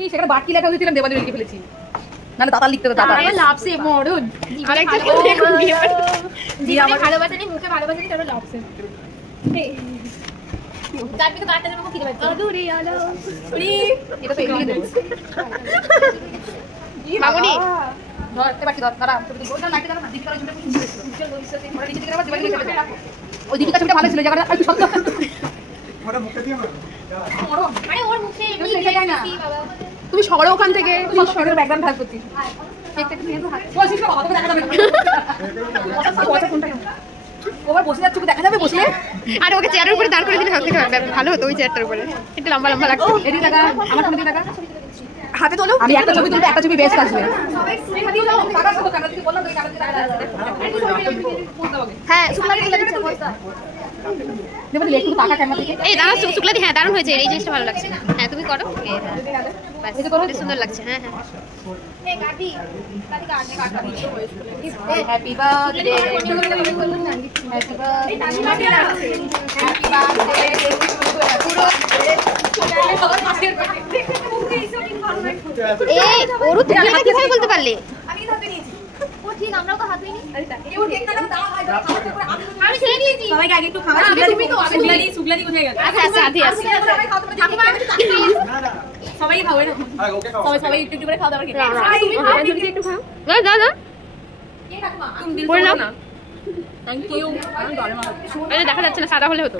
কি সেখানে বাকি লেখা হয়েছিলাম দেবালি লিখে ফেলেছি না দাদা লিখতে তো দাদা আমার লাভসে মরণ আরেকটা দেখুন জীবনে ভালোবাসা নেই মুখে ভালোবাসা নেই তারপর লাভসে তার পিছনে কাটতে যাবো খিদে পাচ্ছে আদুরে আলো উড়ি এটা তো এদিকে দেব মামুনি ধর এবার কি ধর দাঁড়া তুমি গোটা নাইটে দাঁড়া না দীপিকা ছবিটা খুব সুন্দর ছিল ওরা নিচে দিকে আবার দেবালি লিখে ফেলেছে ওই দীপিকা ছবিটা ভালো ছিল জায়গাটা একটু শক্ত ওটা মুখে দিও না মানে ওর মুখে এমনি লেখা যায় না বাবা তুমি সরো ওখান থেকে তুমি সরের ব্যাকগ্রাউন্ড ঢাল করছি একটা একটু নিয়ে তো হাত বলছিস বাবা তোকে দেখা যাবে কথা কোনটা ওবার বসে যাচ্ছে দেখা যাবে বসলে আর ওকে চেয়ারের উপরে দাঁড় করে দিলে সব থেকে ভালো হতো ওই চেয়ারটার উপরে একটু লম্বা লম্বা লাগতো এদিকে দেখা আমার সামনে দেখা হাতে তোলো আমি একটা ছবি তুলবো একটা ছবি বেস্ট আসবে হ্যাঁ শুক্লাদি তুলে দিচ্ছে দেবালি একটু টাকা ক্যামেরা থেকে এই দাঁড়াও শুক্লাদি হ্যাঁ দারুণ হয়েছে এই জিনিসটা ভালো লাগছে হ্যাঁ তুমি করো এই যে করো সুন্দর লাগছে হ্যাঁ হ্যাঁ হ্যাপি বার্থডে হ্যাপি এই ওরও তুমি এটা কিভাবে বলতে পারলে আমি ছেড়ে দিয়েছি সবাইকে আগে একটু খাওয়া সুগলাদি কোথায় গেল আচ্ছা আচ্ছা আধি আছে সবাই খাওয়া সবাই একটু একটু করে খাওয়া দাওয়া খেতে একটু খাও দাও দাও বলে নাও থ্যাংক ইউ আরে দেখা যাচ্ছে না সাদা হলে হতো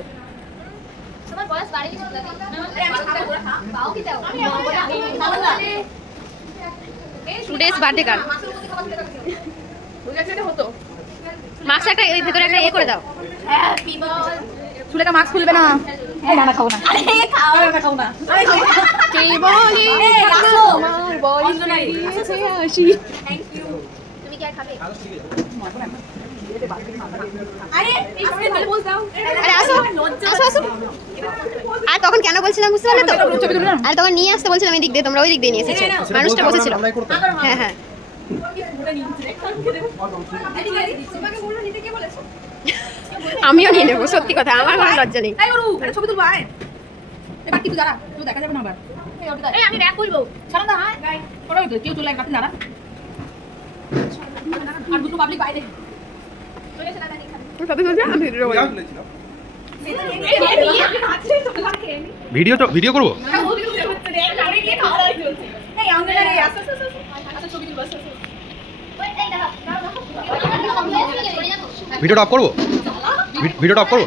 তোমার বয়স বাড়েনি তো আরে আমি খাবো বাও কি দাও আমি খাবো না টুডেস বার্থডে গার্ল হতো মাস্ক একটা এই ভিতরে একটা করে দাও হ্যাপি বার্থডে চুলেটা মাস্ক খুলবে না এই না খাবো না আরে খাও না খাবো না কে বলি আমার বয়স আসি থ্যাংক ইউ তুমি কি আর খাবে আরে আজকে প্রপোজ দাও আরে আসো আসো আসো আর তখন কেন বলছিলাম বুঝতে পারলে তো আর তখন নিয়ে আসতে বলছিলাম এই দিক দিয়ে তোমরা ওই দিক দিয়ে নিয়ে এসেছো মানুষটা বসেছিল হ্যাঁ হ্যাঁ আমিও নিয়ে নেবো সত্যি কথা আমার কোনো লজ্জা নেই ছবি তুলবো আয় এবার কি তুই দাঁড়া তুই দেখা যাবে না আবার এই আমি ব্যাক করব চলো না আয় পড়ো তো কেউ চলে একবার দাঁড়া আর দুটো পাবলিক বাইরে সবই বলছি আমি ভিডিও করব ভিডিও করবো ভিডিওটা অফ করবো ভিডিওটা অফ করবো